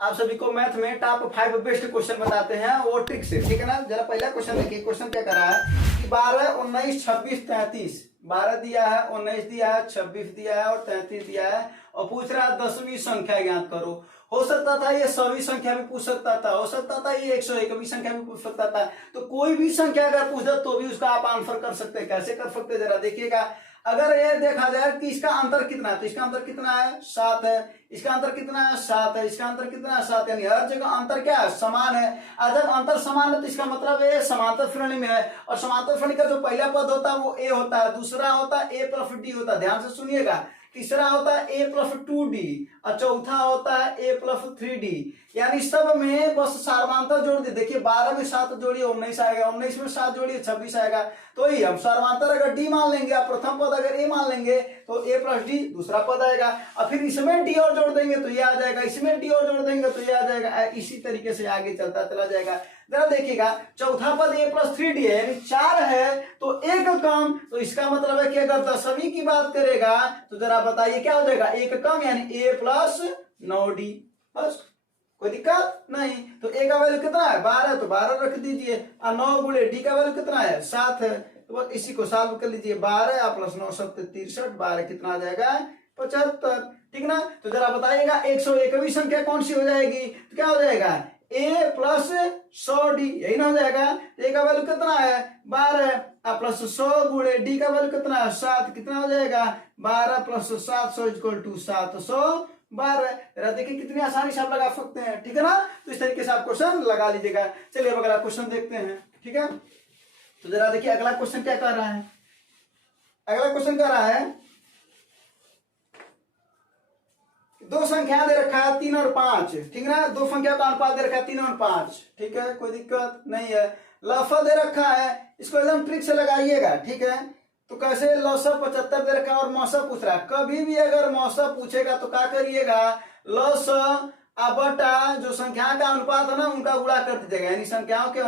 आप सभी को मैथ में टॉप 5 बेस्ट क्वेश्चन बताते हैं वो ट्रिक से, ठीक है ना। जरा पहला क्वेश्चन देखिए। क्वेश्चन क्या कर रहा है कि 12, 19, 26, 33, 12 दिया है, 19 दिया है, 26 दिया है और 33 दिया है और पूछ रहा है 10वीं संख्या ज्ञात करो। हो सकता था ये 100वीं संख्या भी पूछ सकता था, हो सकता था ये 101वीं संख्या भी पूछ सकता था। तो कोई भी संख्या अगर पूछ दे तो भी उसका आप आंसर कर सकते हैं। कैसे कर सकते हैं जरा देखिएगा। अगर ये देखा जाए कि इसका अंतर कितना है तो इसका अंतर कितना है 7 है, इसका अंतर कितना है 7 है, इसका अंतर कितना है 7, यानी हर जगह अंतर क्या है समान है। और जब अंतर समान है तो इसका मतलब ये समांतर श्रेणी में है और समांतर श्रेणी का जो पहला पद होता है वो ए होता है, दूसरा होता है ए प्लस डी होता है, ध्यान से सुनिएगा। तीसरा होता है ए प्लस 2d और चौथा होता है ए प्लस 3d। यानी सब में बस सार्वमांतर जोड़ दी। देखिए 12 में 7 जोड़िए 19 आएगा, 19 में 7 जोड़िए 26 आएगा। तो ही हम सार्वमांतर अगर डी मान लेंगे, आप प्रथम पद अगर ए मान लेंगे तो ए प्लस डी दूसरा पद आएगा और फिर इसमें डी और जोड़ देंगे तो ये आ जाएगा, इसमें डी और जोड़ देंगे तो ये आ जाएगा। इसी तरीके से आगे चलता चला जाएगा। जरा देखिएगा चौथा पद ए प्लस 3d है यानी 4 है तो एक कम, तो इसका मतलब है कि अगर 10वीं की बात करेगा तो जरा बताइए क्या हो जाएगा, एक कम यानी ए प्लस 9d। बस कोई दिक्कत नहीं। तो ए का वैल्यू कितना है 12, तो 12 रख दीजिए और 9 गुणे डी का वैल्यू कितना है 7 है, तो बस इसी को सॉल्व कर लीजिए। 12 प्लस 9 7 63, 12 कितना आ जाएगा 75, ठीक ना। तो जरा बताइएगा 101वीं संख्या कौन सी हो जाएगी, तो क्या हो जाएगा ए प्लस 100d, यही ना हो जाएगा। ए का वैल्यू कितना है 12 प्लस 100 गुणे डी का वैल्यू कितना है 7, कितना हो जाएगा 12 प्लस 700 इक्वल टू 712। देखिए कितनी आसानी से आप लगा सकते हैं, ठीक है ना। तो इस तरीके से आप क्वेश्चन लगा लीजिएगा। चलिए अब अगला क्वेश्चन देखते हैं, ठीक है। तो जरा देखिए अगला क्वेश्चन क्या कर रहा है। अगला क्वेश्चन कर रहा है दो संख्या दे रखा है 3 और 5, ठीक है ना। दो संख्या का अनुपात दे रखा है 3 और 5, ठीक है, कोई दिक्कत नहीं है। लसा दे रखा है, इसको एकदम ट्रिक से लगाइएगा, ठीक है। तो कैसे लसा 75 दे रखा है और मौसा पूछ रहा है। कभी भी अगर मौसा पूछेगा तो क्या करिएगा, लसा बटा जो संख्या का अनुपात है ना उनका गुणा कर दीजिएगा, यानी संख्याओं के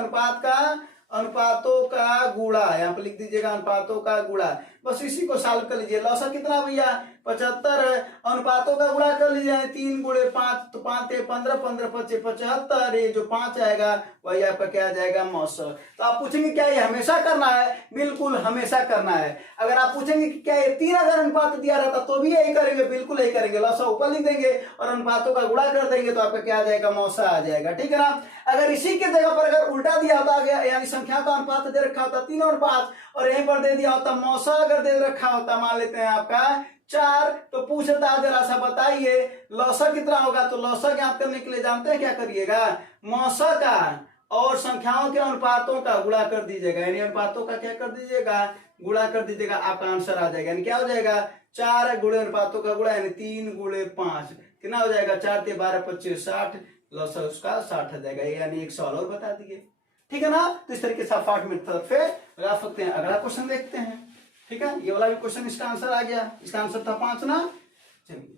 अनुपातों का गुणा, यहाँ पर लिख दीजिएगा अनुपातों का गुणा। बस इसी को सॉल्व कर लीजिए। लौसा कितना भैया 75 है, अनुपातों का गुणा कर लीजिए 3 गुणे 5 तो 5 15 15 25 75, ये जो 5 आएगा वही आपका क्या आ जाएगा मौसा। तो आप पूछेंगे क्या ये हमेशा करना है, बिल्कुल हमेशा करना है। अगर आप पूछेंगे कि क्या ये 3 अगर अनुपात दिया रहता तो भी यही करेंगे, बिल्कुल यही करेंगे। लौसा ऊपर लिख देंगे और अनुपातों का गुणा कर देंगे तो आपका क्या आ जाएगा मौसा आ जाएगा, ठीक है ना। अगर इसी के जगह पर अगर उल्टा दिया होता यानी संख्या का अनुपात दे रखा होता 3 और 5 और यहीं पर दे दिया होता मौसा अगर दे रखा होता मान लेते हैं आपका 4, तो पूछता जरा सा बताइए लौसा कितना होगा। तो लौसा ज्ञात करने के लिए जानते हैं क्या करिएगा, मौसा का और संख्याओं के अनुपातों का गुणा कर दीजिएगा, यानी अनुपातों का क्या कर दीजिएगा गुणा कर दीजिएगा, आपका आंसर आ जाएगा। यानी क्या हो जाएगा 4 गुणे अनुपातों का गुणा यानी 3 गुणे 5 कितना हो जाएगा 4 × 12 25 60, लौसा उसका 60 आ जाएगा, यानी 100 और बता दिए, ठीक है ना। तो इस तरीके से आप 60 मिनट तरफ से लगा सकते हैं। अगला क्वेश्चन देखते हैं, ठीक है। ये वाला भी क्वेश्चन इसका आंसर आ गया, इसका आंसर था 5 ना। चलिए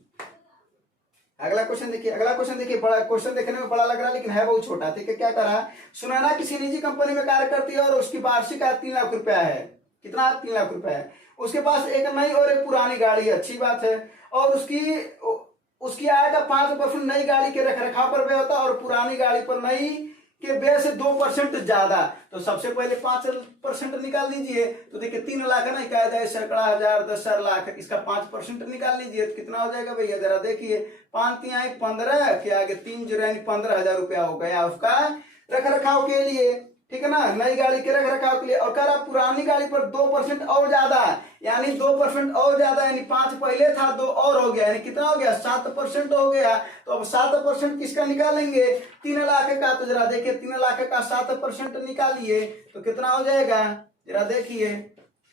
अगला क्वेश्चन देखिए। अगला क्वेश्चन देखिए, बड़ा क्वेश्चन देखने में बड़ा लग रहा है लेकिन है बहुत छोटा, ठीक है। क्या कर रहा है, सुनैना किसी निजी कंपनी में कार्य करती है और उसकी वार्षिक आय 3 लाख रुपया है। कितना 3 लाख रुपया है। उसके पास एक नई और एक पुरानी गाड़ी है, अच्छी बात है। और उसकी आय का 5% नई गाड़ी के रखरखाव पर व्यय होता है और पुरानी गाड़ी पर नई के व्यय से 2% ज्यादा। तो सबसे पहले 5% निकाल लीजिए। तो देखिए 3 लाख है ना, क्या जाए सैकड़ा हजार 10 लाख, इसका 5% निकाल लीजिए तो कितना हो जाएगा भैया जरा देखिए 5 3 15 के आगे 3 0 यानी 15,000 रुपया हो गया उसका रख रखाव के लिए, ठीक है ना, नई गाड़ी के रख रखाव के लिए। और कह रहा पुरानी गाड़ी पर 2% और ज्यादा, यानी 2% और ज्यादा, यानी 5 पहले था 2 और हो गया, यानी कितना हो गया 7% हो गया। तो अब 7% किसका निकालेंगे 3 लाख का। तो जरा देखिए 3 लाख का 7% निकालिए तो कितना हो जाएगा जरा देखिए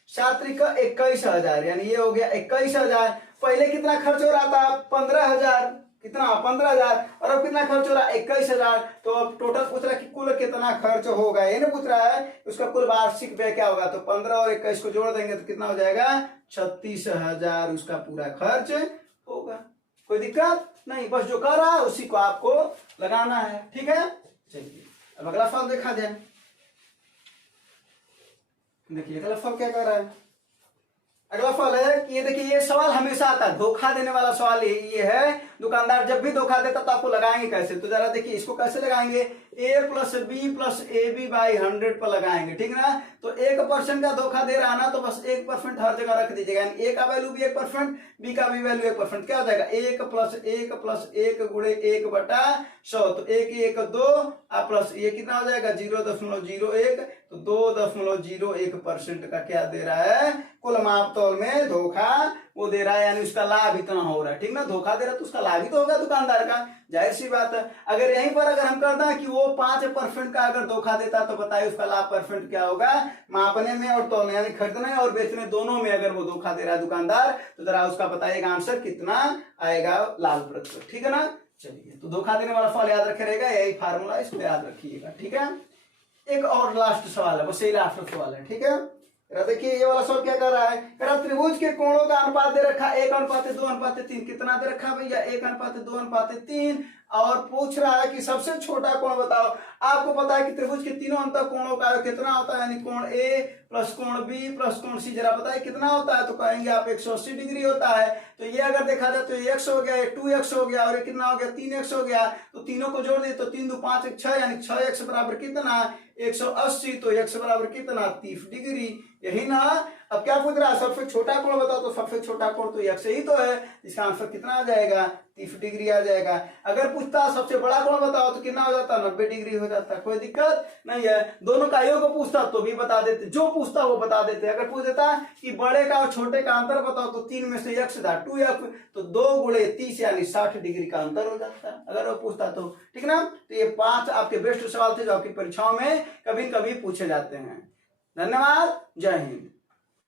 7 × 21,000, यानी ये हो गया 21,000। पहले कितना खर्च हो रहा था 15,000, कितना 15,000 और अब कितना खर्च हो रहा है 21,000। तो अब टोटल पूछ रहा है कि कुल कितना खर्च होगा, ये नहीं पूछ रहा है उसका कुल वार्षिक व्यय क्या होगा। तो 15 और 21 को जोड़ देंगे तो कितना हो जाएगा 36,000 उसका पूरा खर्च होगा। कोई दिक्कत नहीं, बस जो कर रहा है उसी को आपको लगाना है, ठीक है। चलिए अब अगला फल देखा जाए। देखिए अगला फल क्या कर रहा है। अगला फल है कि ये देखिए ये सवाल हमेशा आता है, धोखा देने वाला सवाल ये है। दुकानदार जब भी धोखा देता तो आपको लगाएंगे कैसे, तो जरा देखिए इसको कैसे लगाएंगे, a plus b plus a b by 100 पर लगाएंगे, ठीक ना। तो 1% का धोखा दे रहा ना, तो बस 1% हर जगह रख दीजिएगा, यानी a का वैल्यू भी 1%, b का भी वैल्यू 1%, क्या हो जाएगा 1 प्लस 1 गुणे 1/100, तो 1 2 प्लस ये कितना हो जाएगा 0.01, तो 2.01% का क्या दे रहा है, कुल माप तौल में धोखा वो दे रहा है, यानी उसका लाभ इतना हो रहा है, ठीक ना। धोखा दे रहा है तो उसका लाभ ही तो होगा दुकानदार का, जाहिर सी बात है। अगर यहीं पर अगर हम कर दें कि वो 5% का अगर धोखा देता तो बताइए उसका लाभ परसेंट क्या होगा, मापने में और तौलने यानी खरीदने और बेचने दोनों में अगर वो धोखा दे रहा है दुकानदार, तो जरा उसका बताइएगा आंसर कितना आएगा लाभ प्रतिशत, ठीक है ना। चलिए, तो धोखा देने वाला फल याद रखे रहेगा, यही फार्मूला, इसको याद रखिएगा, ठीक है। एक और लास्ट सवाल है, बस यही लास्ट सवाल है, ठीक है। देखिए ये वाला सवाल क्या कर रहा है, त्रिभुज के कोणों का अनुपात दे रखा 1:2:3, कितना दे रखा भैया 1:2:3, और पूछ रहा है कि सबसे छोटा कोण बताओ। आपको पता है कि त्रिभुज के तीनों अंतर कोणों का कितना होता है, यानी कोण ए प्लस कोण बी प्लस कोण सी, जरा बताइए कितना होता है, तो कहेंगे आप 180 डिग्री होता है। तो ये अगर देखा जाए तो ये x हो गया, ये 2x हो गया, और ये कितना हो गया 3x हो गया, तो तीनों को जोड़ दिए तो 3 2 5 1 6, यानी 6x बराबर कितना 180, तो x बराबर कितना 30 डिग्री, यही ना। अब क्या पूछ रहा है, सबसे छोटा कोण बताओ, तो सबसे छोटा कोण तो x ही तो है, इसका आंसर कितना आ जाएगा 30 डिग्री आ जाएगा। अगर पूछता सबसे बड़ा कोण बताओ तो कितना हो जाता 90 डिग्री हो जाता, कोई दिक्कत नहीं है। दोनों का योग पूछता तो भी बता देते, जो पूछता वो बता देते। अगर पूछ देता कि बड़े का और छोटे का अंतर बताओ, तो 3 में से x था 2f, तो 2 गुणे 30 यानी 60 डिग्री का अंतर हो जाता अगर वो पूछता तो, ठीक ना। तो ये 5 आपके बेस्ट सवाल थे जो आपकी परीक्षाओं में कभी कभी पूछे जाते हैं। धन्यवाद, जय हिंद।